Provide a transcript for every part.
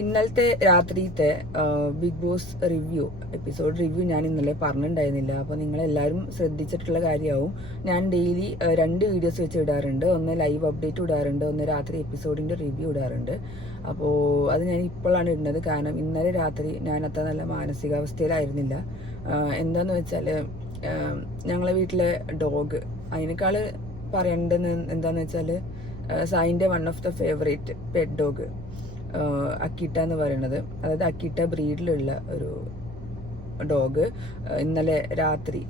ഇന്നലത്തെ രാത്രിത്തെ big boss episode review ഞാൻ ഇന്നലെ പറഞ്ഞിട്ടുണ്ടായിരുന്നില്ല. അപ്പോൾ നിങ്ങളെല്ലാവരും ശ്രദ്ധിച്ചിട്ടുള്ള കാര്യമാവും. ഞാൻ ഡെയിലി 2 വീഡിയോസ് വെച്ച് ഇടാറുണ്ട്. ഒന്ന് ലൈവ് അപ്ഡേറ്റ് ഇടാറുണ്ട്, ഒന്ന് രാത്രി എപ്പിസോഡിൻ്റെ റിവ്യൂ ഇടാറുണ്ട്. അപ്പോൾ അത് ഞാൻ ഇപ്പോഴാണ് ഇടുന്നത്. കാരണം ഇന്നലെ രാത്രി ഞാൻ അത്ര നല്ല മാനസികാവസ്ഥയിലായിരുന്നില്ല. എന്താന്ന് വെച്ചാൽ ഞങ്ങളെ വീട്ടിലെ ഡോഗ്, അതിനേക്കാൾ പറയേണ്ടത് എന്താണെന്ന് വെച്ചാൽ സായിൻ്റെ one of the favourite pet dog അക്കിട്ട എന്ന് പറയുന്നത്, അതായത് അക്കിട്ട ബ്രീഡിലുള്ള ഒരു ഡോഗ് ഇന്നലെ രാത്രി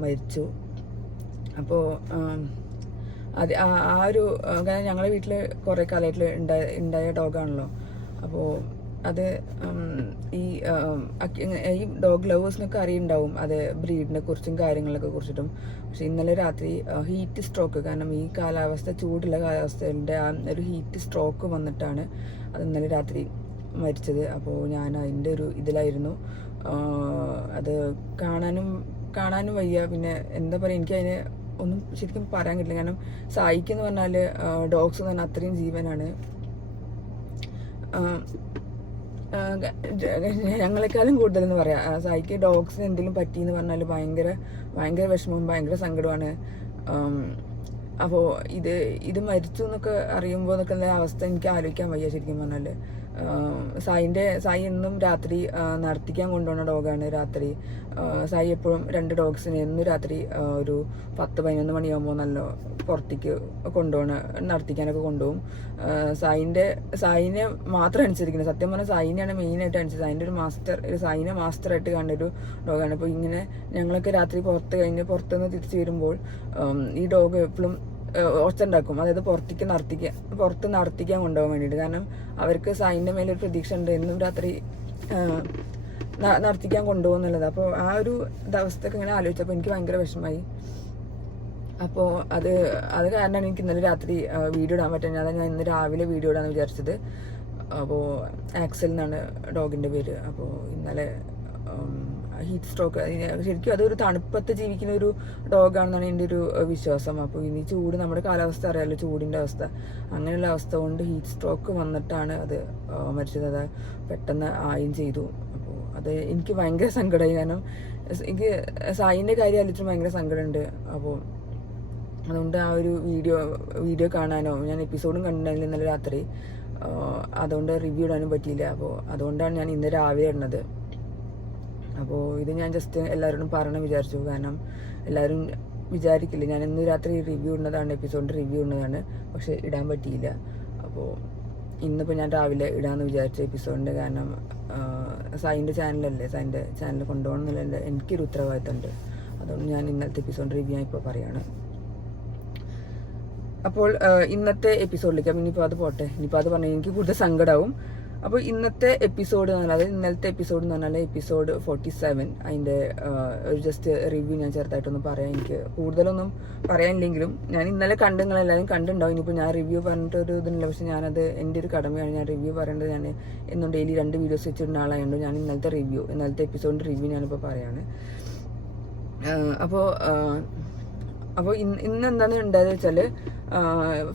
മരിച്ചു. അപ്പോൾ അത് ആ ഒരു കാരണം ഞങ്ങളുടെ വീട്ടിൽ കുറേ കാലമായിട്ട് ഉണ്ടായ ഡോഗാണല്ലോ. അപ്പോൾ അത് ഈ ഡോഗ് ലവേഴ്സിനൊക്കെ അറിയുണ്ടാവും അത് ബ്രീഡിനെ കുറിച്ചും കാര്യങ്ങളൊക്കെ കുറിച്ചിട്ടും. പക്ഷെ ഇന്നലെ രാത്രി ഹീറ്റ് സ്ട്രോക്ക്, കാരണം ഈ കാലാവസ്ഥ, ചൂടുള്ള കാലാവസ്ഥയുടെ ആ ഒരു ഹീറ്റ് സ്ട്രോക്ക് വന്നിട്ടാണ് അത് ഇന്നലെ രാത്രി മരിച്ചത്. അപ്പോൾ ഞാൻ അതിൻ്റെ ഒരു ഇതിലായിരുന്നു. അത് കാണാനും വയ്യ. പിന്നെ എന്താ പറയുക, എനിക്കതിന് ഒന്നും ശരിക്കും പറയാൻ കിട്ടില്ല. കാരണം സായിക്കെന്ന് പറഞ്ഞാൽ ഡോഗ്സ് എന്ന് പറഞ്ഞാൽ അത്രയും ജീവനാണ്. ഞങ്ങളെക്കാളും കൂടുതലെന്ന് പറയാം. സായിക്ക് ഡോഗ്സിന് എന്തെങ്കിലും പറ്റിയെന്ന് പറഞ്ഞാൽ ഭയങ്കര വിഷമവും ഭയങ്കര സങ്കടമാണ്. അപ്പോൾ ഇത് മരിച്ചു എന്നൊക്കെ അറിയുമ്പോൾ എന്നൊക്കെ അവസ്ഥ എനിക്ക് ആലോചിക്കാൻ വയ്യ ശരിക്കും പറഞ്ഞാൽ. സായി എന്നും രാത്രി നടത്തിക്കാൻ കൊണ്ടുപോകുന്ന ഡോഗാണ്. രാത്രി സായി എപ്പോഴും 2 ഡോഗ്സിന് എന്നും രാത്രി ഒരു 10-11 മണിയാകുമ്പോൾ നല്ല പുറത്തേക്ക് നടത്തിക്കാനൊക്കെ കൊണ്ടുപോകും. സായിനെ മാത്രം അനുസരിക്കുന്നത്, സത്യം പറഞ്ഞാൽ സായിനെയാണ് മെയിനായിട്ട് അനുസരിച്ചത്. അതിൻ്റെ സായിനെ മാസ്റ്ററായിട്ട് കാണുന്ന ഒരു ഡോഗാണ്. അപ്പോൾ ഇങ്ങനെ ഞങ്ങളൊക്കെ രാത്രി പുറത്തുനിന്ന് തിരിച്ചു വരുമ്പോൾ ഈ ഡോഗ് എപ്പോഴും ഒച്ചുണ്ടാക്കും. അതായത് പുറത്ത് നടത്തിക്കാൻ കൊണ്ടുപോകാൻ വേണ്ടിയിട്ട്. കാരണം അവർക്ക് സായിൻ്റെ മേലൊരു പ്രതീക്ഷ ഉണ്ട്, എന്നും രാത്രി നടത്തിക്കാൻ കൊണ്ടുപോകുന്നുള്ളത്. അപ്പോൾ ആ ഒരു അവസ്ഥയൊക്കെ ഇങ്ങനെ ആലോചിച്ചപ്പോൾ എനിക്ക് ഭയങ്കര വിഷമമായി. അപ്പോൾ അത് കാരണമാണ് എനിക്ക് ഇന്നലെ രാത്രി വീഡിയോ ഇടാൻ പറ്റുന്നത്. അതാണ് ഞാൻ ഇന്ന് രാവിലെ വീഡിയോ ഇടാന്ന് വിചാരിച്ചത്. അപ്പോൾ ആക്സൽ എന്നാണ് ഡോഗിൻ്റെ പേര്. അപ്പോൾ ഇന്നലെ ഹീറ്റ് സ്ട്രോക്ക്, ശരിക്കും അതൊരു തണുപ്പത്ത് ജീവിക്കുന്ന ഒരു ഡോഗാണെന്നാണ് എൻ്റെ ഒരു വിശ്വാസം. അപ്പോൾ ഇനി നമ്മുടെ കാലാവസ്ഥ അറിയാമല്ലോ, ചൂടിൻ്റെ അവസ്ഥ, അങ്ങനെയുള്ള അവസ്ഥ കൊണ്ട് ഹീറ്റ് സ്ട്രോക്ക് വന്നിട്ടാണ് അത് മരിച്ചത്. അത് പെട്ടെന്ന് ആയും ചെയ്തു. അപ്പോൾ അത് എനിക്ക് ഭയങ്കര സങ്കടമായി. കാരണം എനിക്ക് സായിൻ്റെ കാര്യം ആലോചിച്ച് ഭയങ്കര സങ്കടമുണ്ട്. അപ്പോൾ അതുകൊണ്ട് ആ ഒരു വീഡിയോ കാണാനോ, ഞാൻ എപ്പിസോഡും കണ്ടിട്ടുണ്ടായില്ല ഇന്നലെ രാത്രി, അതുകൊണ്ട് റിവ്യൂ ഇടാനും പറ്റിയില്ല. അപ്പോൾ അതുകൊണ്ടാണ് ഞാൻ ഇന്ന് രാവിലെ ഇടുന്നത്. അപ്പോൾ ഇത് ഞാൻ ജസ്റ്റ് എല്ലാവരോടും പറയണം വിചാരിച്ചു. കാരണം എല്ലാവരും വിചാരിക്കില്ല ഞാൻ ഇന്ന് രാത്രി എപ്പിസോഡിൻ്റെ റിവ്യൂ ഇടുന്നതാണ്, പക്ഷെ ഇടാൻ പറ്റിയില്ല. അപ്പോൾ ഇന്നിപ്പോൾ ഞാൻ രാവിലെ ഇടാമെന്ന് വിചാരിച്ച എപ്പിസോഡിൻ്റെ. കാരണം സായിൻ്റെ ചാനലല്ലേ, സായിൻ്റെ ചാനൽ കൊണ്ടുപോകണം എന്നുള്ള എനിക്കൊരു ഉത്തരവാദിത്തമുണ്ട്. അതുകൊണ്ട് ഞാൻ ഇന്നത്തെ എപ്പിസോഡ് റിവ്യൂ ഞാൻ ഇപ്പോൾ പറയുകയാണ്. അപ്പോൾ ഇന്നത്തെ എപ്പിസോഡിലേക്ക്, ഇനിയിപ്പോൾ അത് പോട്ടെ, ഇനിയിപ്പോൾ അത് പറഞ്ഞാൽ എനിക്ക് കൂടുതൽ സങ്കടമാവും. അപ്പോൾ ഇന്നത്തെ എപ്പിസോഡ് എന്ന് പറഞ്ഞാൽ, ഇന്നലത്തെ എപ്പിസോഡ് എന്ന് പറഞ്ഞാൽ എപ്പിസോഡ് 47, അതിൻ്റെ ഒരു ജസ്റ്റ് റിവ്യൂ ഞാൻ ചെറുതായിട്ടൊന്ന് പറയാം. എനിക്ക് കൂടുതലൊന്നും പറയാനില്ലെങ്കിലും ഞാൻ ഇന്നലെ നിങ്ങളെല്ലാവരും കണ്ടുണ്ടാവും. ഇനിയിപ്പോൾ ഞാൻ റിവ്യൂ പറഞ്ഞിട്ടൊരു ഇതുണ്ടല്ലോ, പക്ഷെ ഞാനത് എൻ്റെ ഒരു കടമയാണ്. ഞാൻ റിവ്യൂ പറയേണ്ടത്. ഞാൻ എന്നും ഡെയിലി 2 വീഡിയോസ് വെച്ചിടുന്ന ആളായതുകൊണ്ട് ഞാൻ ഇന്നലത്തെ എപ്പിസോഡിൻ്റെ റിവ്യൂ ഞാനിപ്പോൾ പറയാണ്. അപ്പോൾ ഇന്ന് എന്താണ് ഉണ്ടായത് വെച്ചാൽ,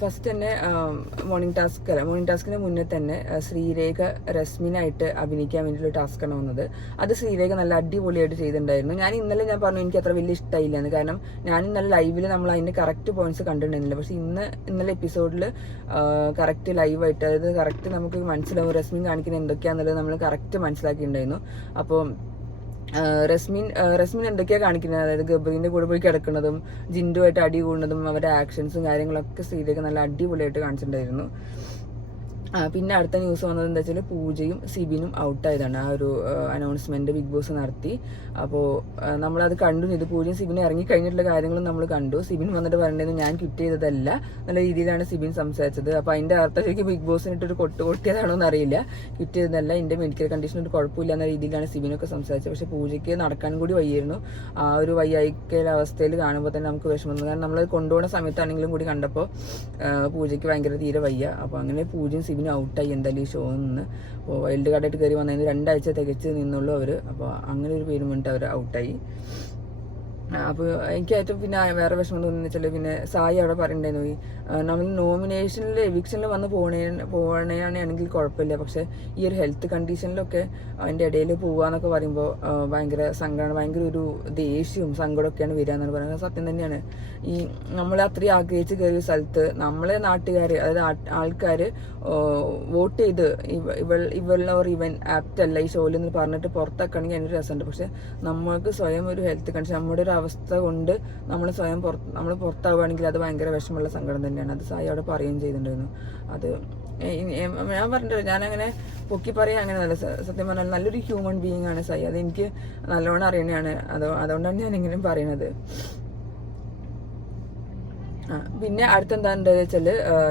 ഫസ്റ്റ് തന്നെ മോർണിംഗ് ടാസ്കിന് മുന്നേ തന്നെ ശ്രീരേഖ റസ്മിനായിട്ട് അഭിനയിക്കാൻ വേണ്ടിയിട്ടുള്ള ടാസ്ക്കാണ് വന്നത്. അത് ശ്രീരേഖ നല്ല അടിപൊളിയായിട്ട് ചെയ്തിട്ടുണ്ടായിരുന്നു. ഞാൻ പറഞ്ഞു എനിക്ക് അത്ര വലിയ ഇഷ്ടമായില്ലെന്ന്. കാരണം ഞാൻ ഇന്നലെ ലൈവിൽ നമ്മൾ അതിൻ്റെ കറക്റ്റ് പോയിന്റ്സ് കണ്ടിട്ടുണ്ടായിരുന്നില്ല. പക്ഷെ ഇന്നലെ എപ്പിസോഡിൽ കറക്റ്റ് ലൈവായിട്ട്, അതായത് കറക്റ്റ് നമുക്ക് മനസ്സിലാവും റസ്മിൻ കാണിക്കുന്നത് എന്തൊക്കെയാണെന്നുള്ളത് നമ്മൾ കറക്റ്റ് മനസ്സിലാക്കിയിട്ടുണ്ടായിരുന്നു. അപ്പോൾ റസ്മിൻ എന്തൊക്കെയാ കാണിക്കുന്നത്, അതായത് ഗബ്രീന്റെ കൂടെ പോയി കിടക്കുന്നതും ജിൻഡുമായിട്ട് അടി കൂടുന്നതും അവരുടെ ആക്ഷൻസും കാര്യങ്ങളൊക്കെ ശ്രീരേഖ നല്ല അടിപൊളിയായിട്ട് കാണിച്ചിട്ടുണ്ടായിരുന്നു. പിന്നെ അടുത്ത ന്യൂസ് വന്നത് എന്താ വെച്ചാൽ, പൂജയും സിബിനും ഔട്ടായതാണ്. ആ ഒരു അനൗൺസ്മെന്റ് ബിഗ് ബോസ് നടത്തി. അപ്പോൾ നമ്മളത് കണ്ടു. ഇത് പൂജയും സിബിനും ഇറങ്ങിക്കഴിഞ്ഞിട്ടുള്ള കാര്യങ്ങളും നമ്മൾ കണ്ടു. സിബിൻ വന്നിട്ട് പറയേണ്ടത് ഞാൻ ക്വിറ്റ് ചെയ്തതല്ല നല്ല രീതിയിലാണ് സിബിൻ സംസാരിച്ചത്. അപ്പോൾ അതിന്റെ അർത്ഥം ശരിക്കും ബിഗ് ബോസിനിട്ടൊരു കൊട്ടിയതാണോ എന്ന് അറിയില്ല. ക്വിറ്റ് ചെയ്തതല്ല, എൻ്റെ മെഡിക്കൽ കണ്ടീഷൻ ഒരു കുഴപ്പമില്ല എന്ന രീതിയിലാണ് സിബിനൊക്കെ സംസാരിച്ചത്. പക്ഷെ പൂജയ്ക്ക് നടക്കാൻ കൂടി വയ്യായിരുന്നു. ആ ഒരു വയ്യായിക്കൽ അവസ്ഥയിൽ കാണുമ്പോൾ തന്നെ നമുക്ക് വിഷമം. കാരണം നമ്മളത് കൊണ്ടുപോകുന്ന സമയത്താണെങ്കിലും കൂടി കണ്ടപ്പോൾ പൂജയ്ക്ക് ഭയങ്കര തീരെ വയ്യ. അപ്പോൾ അങ്ങനെ പൂജയും സിബിനും ഔട്ടായി എന്തായാലും ഈ ഷോ നിന്ന്. അപ്പോൾ വൈൽഡ് കാർഡായിട്ട് കയറി വന്നതിന് 2 ആഴ്ച തികച്ച് നിന്നുള്ളൂ അവർ. അപ്പോൾ അങ്ങനെ ഒരു പേരും വേണ്ടിയിട്ട് അവർ ഔട്ടായി. അപ്പോൾ എനിക്ക് ഏറ്റവും പിന്നെ വേറെ വിഷമം തോന്നുന്നു വെച്ചാൽ പിന്നെ സായി അവിടെ പറയണ്ടായിരുന്നു നമ്മൾ നോമിനേഷനിൽ എവിക്ഷനിൽ വന്ന് പോകണയാണെങ്കിൽ കുഴപ്പമില്ല, പക്ഷെ ഈ ഒരു ഹെൽത്ത് കണ്ടീഷനിലൊക്കെ അതിൻ്റെ ഇടയിൽ പോവാന്നൊക്കെ പറയുമ്പോൾ ഭയങ്കര സങ്കടമാണ്, ഭയങ്കര ഒരു ദേഷ്യവും സങ്കടമൊക്കെയാണ് വരിക എന്നാണ് പറയുന്നത്. സത്യം തന്നെയാണ്. ഈ നമ്മൾ അത്രയും ആഗ്രഹിച്ച് കയറിയ സ്ഥലത്ത് നമ്മളെ നാട്ടുകാർ, അതായത് ആൾക്കാർ വോട്ട് ചെയ്ത് ഇവൻ ആപ്റ്റ് അല്ല ഈ ഷോയിൽ നിന്ന് പറഞ്ഞിട്ട് പുറത്താക്കുകയാണെങ്കിൽ അതിനൊരു രസമുണ്ട്. പക്ഷെ നമ്മൾക്ക് സ്വയം ഒരു ഹെൽത്ത് കണ്ടീഷൻ, നമ്മുടെ ഒരു അവസ്ഥ കൊണ്ട് നമ്മൾ സ്വയം നമ്മൾ പുറത്താവുകയാണെങ്കിൽ അത് ഭയങ്കര വിഷമമുള്ള സങ്കടം തന്നെയാണ്. അത് സായി അവിടെ പറയുകയും ചെയ്തിട്ടുണ്ടായിരുന്നു. അത് ഞാൻ പറഞ്ഞിട്ടില്ല, ഞാനങ്ങനെ പൊക്കി പറയാൻ അങ്ങനെ നല്ല, സത്യം പറഞ്ഞാൽ നല്ലൊരു ഹ്യൂമൻ ബീയിങ് ആണ് സായി. അത് എനിക്ക് നല്ലോണം അറിയണതാണ്. അതുകൊണ്ടാണ് ഞാൻ ഇങ്ങനെയും പറയുന്നത്. പിന്നെ അടുത്തെന്താണെന്ന് വെച്ചാൽ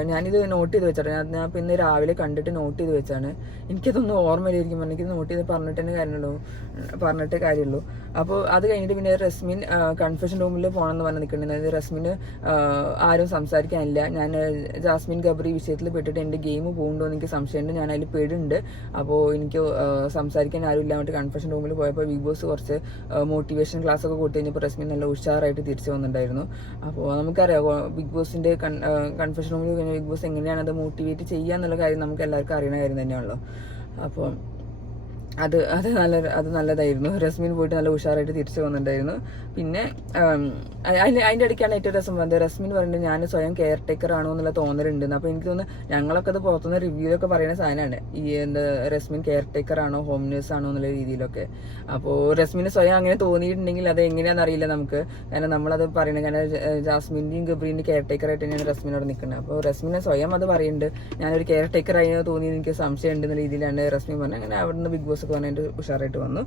ഞാനിത് നോട്ട് ചെയ്ത് വെച്ചാണ്, ഞാൻ ഇപ്പം ഇന്ന് രാവിലെ കണ്ടിട്ട് നോട്ട് ചെയ്ത് വെച്ചാണ്. എനിക്കതൊന്നും ഓർമ്മയിലായിരിക്കും, എനിക്ക് നോട്ട് ചെയ്ത് പറഞ്ഞിട്ടേ കാര്യമുള്ളൂ. അപ്പോൾ അത് കഴിഞ്ഞിട്ട് പിന്നെ റസ്മിൻ കൺഫെഷൻ റൂമിൽ പോകണമെന്ന് പറഞ്ഞ് നിൽക്കുന്നുണ്ട്. അതായത് റസ്മിന് ആരും സംസാരിക്കാനില്ല, ഞാൻ ജാസ്മിൻ ഗബ്രി വിഷയത്തിൽ പെട്ടിട്ട് എൻ്റെ ഗെയിം പോകുന്നുണ്ടോ എന്ന് എനിക്ക് സംശയമുണ്ട്, ഞാൻ അതിൽ പെടുന്നുണ്ട്, അപ്പോൾ എനിക്ക് സംസാരിക്കാൻ ആരും ഇല്ലാണ്ട് കൺഫെഷൻ റൂമിൽ പോയപ്പോൾ ബിഗ് ബോസ് കുറച്ച് മോട്ടിവേഷൻ ക്ലാസ് ഒക്കെ കൊടുത്തു കഴിഞ്ഞപ്പോൾ റസ്മിൻ നല്ല ഉഷാറായിട്ട് തിരിച്ചു വന്നിട്ടുണ്ടായിരുന്നു. അപ്പോൾ നമുക്കറിയാം ബിഗ് ബോസിന്റെ കൺഫെഷൻ റൂമിൽ കഴിഞ്ഞാൽ ബിഗ് ബോസ് എങ്ങനെയാണ് അത് മോട്ടിവേറ്റ് ചെയ്യുക എന്നുള്ള കാര്യം നമുക്ക് എല്ലാവർക്കും അറിയുന്ന കാര്യം തന്നെയാണല്ലോ. അപ്പോൾ അത് നല്ലതായിരുന്നു. റസ്മിൻ പോയിട്ട് നല്ല ഉഷാറായിട്ട് തിരിച്ചു വന്നിട്ടുണ്ടായിരുന്നു. പിന്നെ അതിൻ്റെ ഇടയ്ക്കാണ് ഏറ്റവും രസം വന്നത്. റസ്മിൻ പറയുന്നത് ഞാൻ സ്വയം കെയർ ടേക്കർ ആണോ എന്നുള്ള തോന്നലുണ്ടെന്ന്. അപ്പോൾ എനിക്ക് തോന്നുന്നു ഞങ്ങളൊക്കെ അത് പുറത്തുനിന്ന് റിവ്യൂലൊക്കെ പറയുന്ന സാധനമാണ്, ഈ റസ്മിൻ കെയർ ടേക്കർ ആണോ ഹോം നേഴ്സ് ആണോ എന്നുള്ള രീതിയിലൊക്കെ. അപ്പോൾ റസ്മിന് സ്വയം അങ്ങനെ തോന്നിയിട്ടുണ്ടെങ്കിൽ അത് എങ്ങനെയാണെന്ന് അറിയില്ല നമുക്ക്, കാരണം നമ്മളത് പറയുന്നത്, കാരണം ജാസ്മിൻ്റെയും ഗബ്രീൻ്റെയും കെയർ ടേക്കർ ആയിട്ട് തന്നെയാണ് റസ്മിനോട് നിൽക്കുന്നത്. അപ്പോൾ റസ്മിനെ സ്വയം അത് പറയുന്നുണ്ട്, ഞാനൊരു കെയർ ടേക്കർ ആയി തോന്നി, എനിക്ക് സംശയം ഉണ്ടെന്ന രീതിയിലാണ് റസ്മിൻ പറഞ്ഞത്. അങ്ങനെ അവിടുന്ന് ബിഗ് ബോസ് ഒക്കെ പറഞ്ഞിട്ട് ഉഷാറായിട്ട് വന്നു.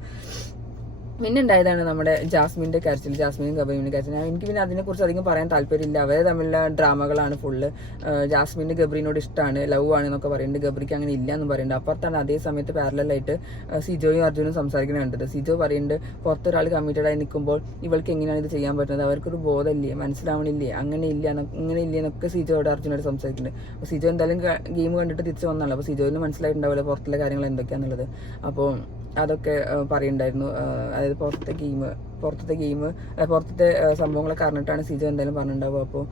പിന്നെ ഉണ്ടായതാണ് നമ്മുടെ ജാസ്മിൻ്റെ കരച്ചിൽ, ജാസ്മിനും ഗബ്രീൻ്റെ കരച്ചിൽ. എനിക്ക് പിന്നെ അതിനെക്കുറിച്ച് അധികം പറയാൻ താല്പര്യമില്ല. അവരെ തമ്മിലുള്ള ഡ്രാമകളാണ് ഫുള്ള്. ജാസ്മിന് ഗബ്രീനോട് ഇഷ്ടമാണ്, ലവ് ആണെന്നൊക്കെ പറയുന്നുണ്ട്, ഗബ്രിക്ക് അങ്ങനെ ഇല്ല എന്ന് പറയുന്നുണ്ട്. അപ്പുറത്താണ് അതേ സമയത്ത് പാരലായിട്ട് സിജോയും അർജുനും സംസാരിക്കുന്നത് കണ്ടത്. സിജോ പറയുന്നുണ്ട് പുറത്തൊരാൾ കമ്മിറ്റഡ് ആയി നിൽക്കുമ്പോൾ ഇവൾക്ക് എങ്ങനെയാണ് ഇത് ചെയ്യാൻ പറ്റുന്നത്, അവർക്കൊരു ബോധമില്ലേ, മനസ്സിലാവണില്ലേ, ഇങ്ങനെ ഇല്ലേ എന്നൊക്കെ സിജോയോട് അർജുനോട് സംസാരിക്കുന്നുണ്ട്. അപ്പോൾ സിജോ എന്തായാലും ഗെയിം കണ്ടിട്ട് തിരിച്ചു വന്നാലോ, അപ്പോൾ സിജോയിന് മനസ്സിലായിട്ടുണ്ടാവില്ല പുറത്തുള്ള കാര്യങ്ങൾ എന്തൊക്കെയാണെന്നുള്ളത്. അപ്പോൾ അതൊക്കെ പറയുന്നുണ്ടായിരുന്നു. അതായത് പുറത്തത്തെ സംഭവങ്ങളൊക്കെ അറിഞ്ഞിട്ടാണ് സിജോ എന്തായാലും പറഞ്ഞിട്ടുണ്ടാവും. അപ്പോൾ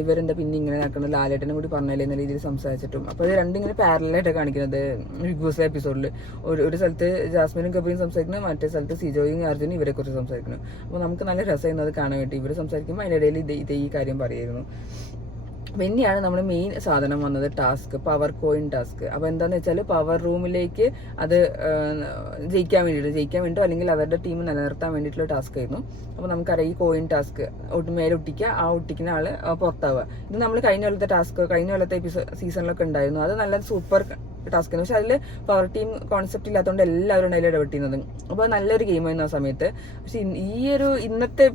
ഇവരെന്താ പിന്നെ ഇങ്ങനെ നടക്കുന്നത്, ലാലേട്ടനും കൂടി പറഞ്ഞല്ലേ എന്ന രീതിയിൽ സംസാരിച്ചിട്ടും. അപ്പോൾ ഇത് രണ്ടും ഇങ്ങനെ പാരലായിട്ടാണ് കാണിക്കുന്നത് ബിഗ് ബോസ് എപ്പിസോഡിൽ. ഒരു സ്ഥലത്ത് ജാസ്മിനും ഗബ്രിയും സംസാരിക്കുന്നു, മറ്റേ സ്ഥലത്ത് സിജോയും അർജുനും ഇവരെ കുറിച്ച് സംസാരിക്കുന്നു. അപ്പോൾ നമുക്ക് നല്ല രസമായിരുന്നു അത് കാണാൻ വേണ്ടി. ഇവർ സംസാരിക്കുമ്പോൾ അതിൻ്റെ ഇടയിൽ ഈ കാര്യം പറയായിരുന്നു. പിന്നെയാണ് നമ്മൾ മെയിൻ സാധനം വന്നത്, ടാസ്ക്, പവർ കോയിൻ ടാസ്ക്. അപ്പോൾ എന്താണെന്ന് വെച്ചാൽ പവർ റൂമിലേക്ക് അത് ജയിക്കാൻ വേണ്ടിയിട്ടോ അല്ലെങ്കിൽ അവരുടെ ടീം നിലനിർത്താൻ വേണ്ടിയിട്ടുള്ള ടാസ്ക് ആയിരുന്നു. അപ്പോൾ നമുക്കറിയാം ഈ കോയിൻ ടാസ്ക് മേലെ ഒട്ടിക്കുക, ആ ഒട്ടിക്കുന്ന ആള് പുറത്താവുക. ഇത് നമ്മൾ കഴിഞ്ഞ കൊല്ലത്തെ സീസണിലൊക്കെ ഉണ്ടായിരുന്നു. അത് നല്ല സൂപ്പർ ടാസ്ക് ആയിരുന്നു. പക്ഷെ അതിൽ പവർ ടീം കോൺസെപ്റ്റ് ഇല്ലാത്തതുകൊണ്ട് എല്ലാവരും അതിൽ ഇടപെട്ടിരുന്നത്. അപ്പോൾ നല്ലൊരു ഗെയിമായിരുന്നു ആ സമയത്ത്. പക്ഷെ ഇന്നത്തെ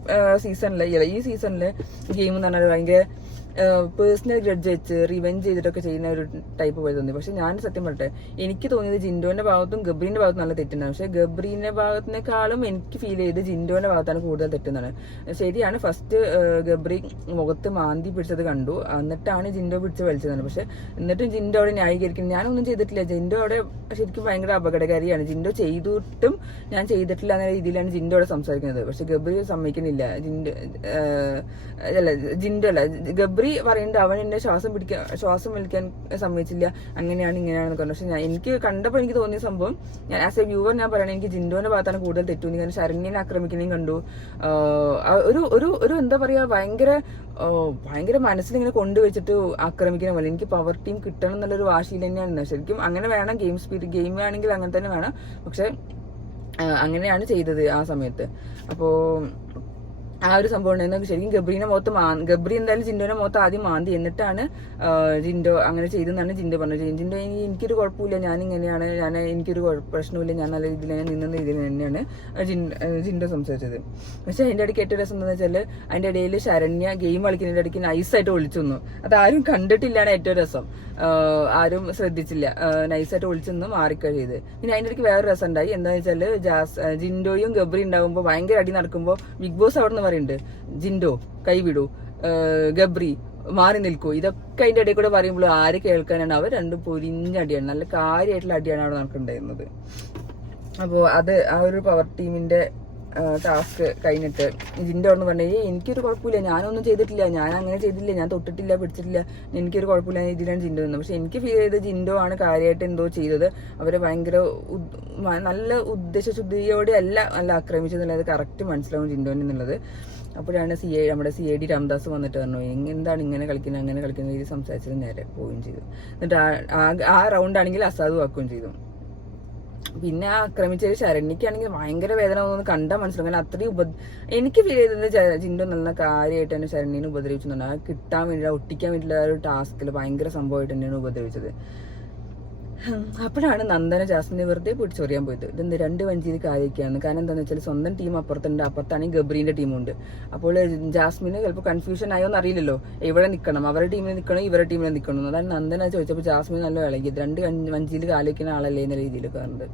ഈ സീസണിൽ ഗെയിം എന്ന് പറഞ്ഞാൽ ഭയങ്കര പേഴ്സണൽ ഗ്രഡ്ജ് വെച്ച് റിവെഞ്ച് ചെയ്തിട്ടൊക്കെ ചെയ്യുന്ന ഒരു ടൈപ്പ് പോലെ തോന്നി. പക്ഷെ ഞാൻ സത്യം പറയട്ടെ, എനിക്ക് തോന്നിയത് ജിൻഡോന്റെ ഭാഗത്തും ഗബ്രീന്റെ ഭാഗത്തും നല്ല തെറ്റുണ്ടാകും. പക്ഷെ ഗബ്രീന്റെ ഭാഗത്തിനേക്കാളും എനിക്ക് ഫീൽ ചെയ്ത് ജിൻഡോന്റെ ഭാഗത്താണ് കൂടുതൽ തെറ്റുന്നതാണ്. ശരിയാണ്, ഫസ്റ്റ് ഗബ്രി മുഖത്ത് മാന്തി പിടിച്ചത് കണ്ടു, എന്നിട്ടാണ് ജിൻഡോ പിടിച്ച് വലിച്ചതാണ്. പക്ഷെ എന്നിട്ടും ജിൻഡോ അവിടെ ന്യായീകരിക്കുന്നു, ഞാനൊന്നും ചെയ്തിട്ടില്ല, ജിൻഡോ അവിടെ ശരിക്കും ഭയങ്കര അപകടകാരിയാണ്, ജിൻഡോ ചെയ്തിട്ടും ഞാൻ ചെയ്തിട്ടില്ല എന്ന രീതിയിലാണ് ജിൻഡോ അവിടെ സംസാരിക്കുന്നത്. പക്ഷെ ഗബ്രി സമ്മതിക്കുന്നില്ല. ഗബ്രി പറയുന്നുണ്ട് അവൻ എന്നെ ശ്വാസം വലിക്കാൻ സമ്മതിച്ചില്ല, അങ്ങനെയാണ് ഇങ്ങനെയാണെന്ന് പറഞ്ഞു. പക്ഷെ എനിക്ക് കണ്ടപ്പോൾ എനിക്ക് തോന്നിയ സംഭവം, ഞാൻ ആസ് എ വ്യൂവർ ഞാൻ പറയണേ, എനിക്ക് ജിൻഡോന്റെ ഭാഗത്താണ് കൂടുതൽ തെറ്റുന്നത്. കാരണം ശരണ്യനെ ആക്രമിക്കുന്നതും കണ്ടു. ഒരു എന്താ പറയാ, ഭയങ്കര മനസ്സിലിങ്ങനെ കൊണ്ടുവച്ചിട്ട് ആക്രമിക്കുന്ന പോലെ. എനിക്ക് പവർ ടീം കിട്ടണം എന്നുള്ളൊരു വാശിയിൽ തന്നെയാണ്. ശരിക്കും അങ്ങനെ വേണം, ഗെയിം ആണെങ്കിൽ അങ്ങനെ തന്നെ വേണം. പക്ഷെ അങ്ങനെയാണ് ചെയ്തത് ആ സമയത്ത്. അപ്പോൾ ആ ഒരു സംഭവം ഉണ്ടായിരുന്നു. ശരിക്കും ഗബ്രി എന്തായാലും ജിൻഡോന്റെ മുഖത്ത് ആദ്യം മാന്തി, എന്നിട്ടാണ് ജിൻഡോ അങ്ങനെ ചെയ്തെന്നാണ് ജിൻഡോ പറഞ്ഞത്. ജിൻഡോ എനിക്കൊരു കുഴപ്പമില്ല, ഞാനിങ്ങനെയാണ്, എനിക്കൊരു പ്രശ്നമില്ല, ഞാൻ നല്ല രീതിയിൽ നിന്ന രീതിയിൽ തന്നെയാണ് ജിൻഡോ സംസാരിച്ചത്. പക്ഷെ അതിൻ്റെ ഇടയ്ക്ക് ഏറ്റവും രസം എന്താണെന്ന് വെച്ചാൽ, അതിൻ്റെ ഇടയിൽ ശരണ്യ ഗെയിം കളിക്കുന്നതിൻ്റെ ഇടയ്ക്ക് നൈസായിട്ട് ഒളിച്ചു നിന്നു. അത് ആരും കണ്ടിട്ടില്ലാണ് ഏറ്റവും രസം, ആരും ശ്രദ്ധിച്ചില്ല, നൈസായിട്ട് ഒളിച്ചു നിന്ന് മാറിക്കുക ചെയ്ത്. പിന്നെ അതിൻ്റെ ഇടയ്ക്ക് വേറെ രസം ഉണ്ടായി. എന്താണെന്ന് വെച്ചാൽ ജിൻഡോയും ഗബ്രി ഉണ്ടാകുമ്പോൾ ഭയങ്കര അടി നടക്കുമ്പോൾ ബിഗ് ബോസ് അവിടെ നിന്ന് പറയുന്നുണ്ട്, ജിൻഡോ കൈവിടൂ, ഗബ്രി മാറി നിൽക്കൂ, ഇതൊക്കെ അതിന്റെ ഇടയിൽ കൂടെ പറയുമ്പോൾ ആര് കേൾക്കാനാണ്? അവർ രണ്ടും പൊരിഞ്ഞ അടിയാണ്, നല്ല കാര്യമായിട്ടുള്ള അടിയാണ് അവിടെ നടക്കുന്നുണ്ടായിരുന്നത്. അപ്പോൾ അത് ആ ഒരു പവർ ടീമിന്റെ ടാസ്ക് കഴിഞ്ഞിട്ട് ജിൻഡോ എന്ന് പറഞ്ഞാൽ എനിക്കൊരു കുഴപ്പമില്ല, ഞാനൊന്നും ചെയ്തിട്ടില്ല, ഞാൻ അങ്ങനെ ചെയ്തില്ല, ഞാൻ തൊട്ടിട്ടില്ല പിടിച്ചിട്ടില്ല, എനിക്കൊരു കുഴപ്പമില്ല ഇതിലാണ് ജിൻഡോ നിന്നത്. പക്ഷെ എനിക്ക് ഫീൽ ചെയ്ത് ജിൻഡോ ആണ് കാര്യമായിട്ട് എന്തോ ചെയ്തത്. അവരെ ഭയങ്കര നല്ല ഉദ്ദേശശുദ്ധിയോടെ അല്ല ആക്രമിച്ചതെന്നുള്ളത് കറക്റ്റ് മനസ്സിലാവും ജിൻഡോന് എന്നുള്ളത്. അപ്പോഴാണ് നമ്മുടെ CID രാംദാസ് വന്നിട്ട് പറഞ്ഞു എന്താണ് ഇങ്ങനെ കളിക്കുന്നത് അങ്ങനെ കളിക്കുന്ന രീതി സംസാരിച്ചത് നേരെ പോവുകയും ചെയ്തു. എന്നിട്ട് ആ റൗണ്ട് ആണെങ്കിൽ അസാധുവാക്കുകയും ചെയ്തു. പിന്നെ ആക്രമിച്ചത് ശരണ്യക്കാണെങ്കിൽ ഭയങ്കര വേദന തോന്നുന്നു കണ്ടാൽ മനസ്സിലാവും. കാരണം അത്രയും എനിക്ക് ഫീൽ ചെയ്തത് ജിൻഡോ നല്ല കാര്യമായിട്ട് തന്നെ ശരണ്യനെ ഉപദ്രവിച്ചെന്നുണ്ട്. ആ കിട്ടാൻ വേണ്ടി ഒട്ടിക്കാൻ വേണ്ടിയുള്ള ഒരു ടാസ്കിൽ ഭയങ്കര സംഭവമായിട്ട് തന്നെയാണ് ഉപദ്രവിച്ചത്. അപ്പോഴാണ് നന്ദന ജാസ്മിനെ വെറുതെ പോയിട്ട് ചൊറിയാൻ പോയത്. ഇതെന്ത് 2 വഞ്ചിയിൽ കാര്യമൊക്കെയാണ്. കാരണം എന്താണെന്ന് വെച്ചാൽ സ്വന്തം ടീം അപ്പുറത്തുണ്ട്, അപ്പുറത്താണെങ്കിൽ ഗബ്രീന്റെ ടീമുണ്ട്. അപ്പോൾ ജാസ്മിന് ചിലപ്പോൾ കൺഫ്യൂഷൻ ആയോ എന്ന് അറിയില്ലല്ലോ, എവിടെ നിൽക്കണം, അവരുടെ ടീമിൽ നിൽക്കണോ ഇവരുടെ ടീമിൽ നിൽക്കണോ. അതാണ് നന്ദന ചോദിച്ചപ്പോൾ ജാസ്മിൻ നല്ല ഇളകിയത്. 2 വഞ്ചിയിൽ കാലിക്കുന്ന ആളല്ലേ എന്ന രീതിയിലൊക്കെ പറഞ്ഞത്.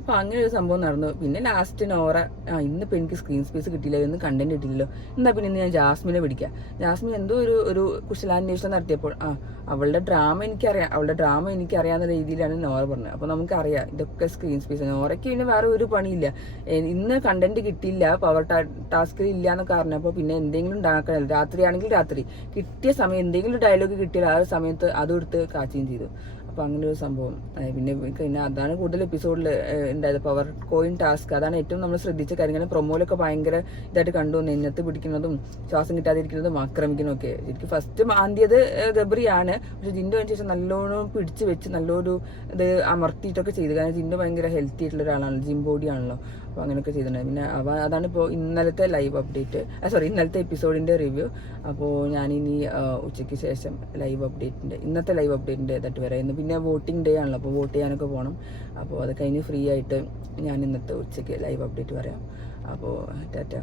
അപ്പൊ അങ്ങനെ ഒരു സംഭവം നടന്നു. പിന്നെ ലാസ്റ്റ് നോറ ഇന്നിപ്പോൾ എനിക്ക് സ്ക്രീൻ സ്പേസ് കിട്ടിയില്ല, ഇന്ന് കണ്ടന്റ് കിട്ടില്ലല്ലോ, എന്നാ പിന്നെ ഇന്ന് ഞാൻ ജാസ്മിനെ പിടിക്കാം. ജാസ്മിൻ എന്തോ ഒരു കുശലാന്വേഷണം നടത്തിയപ്പോൾ അവളുടെ ഡ്രാമ എനിക്കറിയാവുന്ന രീതിയിലാണ് നോറ പറഞ്ഞത്. അപ്പോൾ നമുക്കറിയാം ഇതൊക്കെ സ്ക്രീൻ സ്പേസ്. നോറയ്ക്ക് പിന്നെ വേറെ ഒരു പണിയില്ല. ഇന്ന് കണ്ടന്റ് കിട്ടിയില്ല, പവർ ടാസ്കിൽ ഇല്ല എന്നൊക്കെ പറഞ്ഞപ്പോൾ പിന്നെ എന്തെങ്കിലും ഉണ്ടാക്കണം. രാത്രിയാണെങ്കിൽ രാത്രി കിട്ടിയ സമയം എന്തെങ്കിലും ഡയലോഗ് കിട്ടിയാൽ ആ ഒരു സമയത്ത് അതെടുത്ത് കാച്ചുകയും ചെയ്തു. അപ്പോൾ അങ്ങനെ ഒരു സംഭവം. പിന്നെ അതാണ് കൂടുതൽ എപ്പിസോഡിൽ ഉണ്ടായത്, പവർ കോയിൻ ടാസ്ക്. അതാണ് ഏറ്റവും നമ്മൾ ശ്രദ്ധിച്ച കാര്യം. കാരണം പ്രൊമോയിലൊക്കെ ഭയങ്കര ഇതായിട്ട് കണ്ടു, നെഞ്ഞത്ത് പിടിക്കുന്നതും ശ്വാസം കിട്ടാതിരിക്കുന്നതും ആക്രമിക്കുന്നതും ഒക്കെ. ശരിക്കും ഫസ്റ്റ് മാന്തിയത് ഗബ്രിയാണ്. പക്ഷെ ജിൻഡോ അതിന് ശേഷം നല്ലോണം പിടിച്ച് വെച്ച് നല്ലൊരു ഇത് അമർത്തിയിട്ടൊക്കെ ചെയ്തു. കാരണം ജിൻഡോ ഭയങ്കര ഹെൽത്തി ആയിട്ടുള്ള ഒരാളാണല്ലോ, ജിം ബോഡി ആണല്ലോ. അപ്പോൾ അങ്ങനെയൊക്കെ ചെയ്തിട്ടുണ്ട്. പിന്നെ അതാണ് ഇപ്പോൾ ഇന്നലത്തെ ലൈവ് അപ്ഡേറ്റ്, ഇന്നലത്തെ എപ്പിസോഡിൻ്റെ റിവ്യൂ. അപ്പോൾ ഞാനിനി ഉച്ചയ്ക്ക് ശേഷം ഇന്നത്തെ ലൈവ് അപ്ഡേറ്റിൻ്റെ ഇതായിട്ട് വരാം. പിന്നെ വോട്ടിംഗ് ഡേ ആണല്ലോ, അപ്പോൾ വോട്ട് ചെയ്യാനൊക്കെ പോകണം. അപ്പോൾ അത് കഴിഞ്ഞ് ഫ്രീ ആയിട്ട് ഞാൻ ഇന്നത്തെ ഉച്ചയ്ക്ക് ലൈവ് അപ്ഡേറ്റ് പറയാം. അപ്പോൾ ടാറ്റ.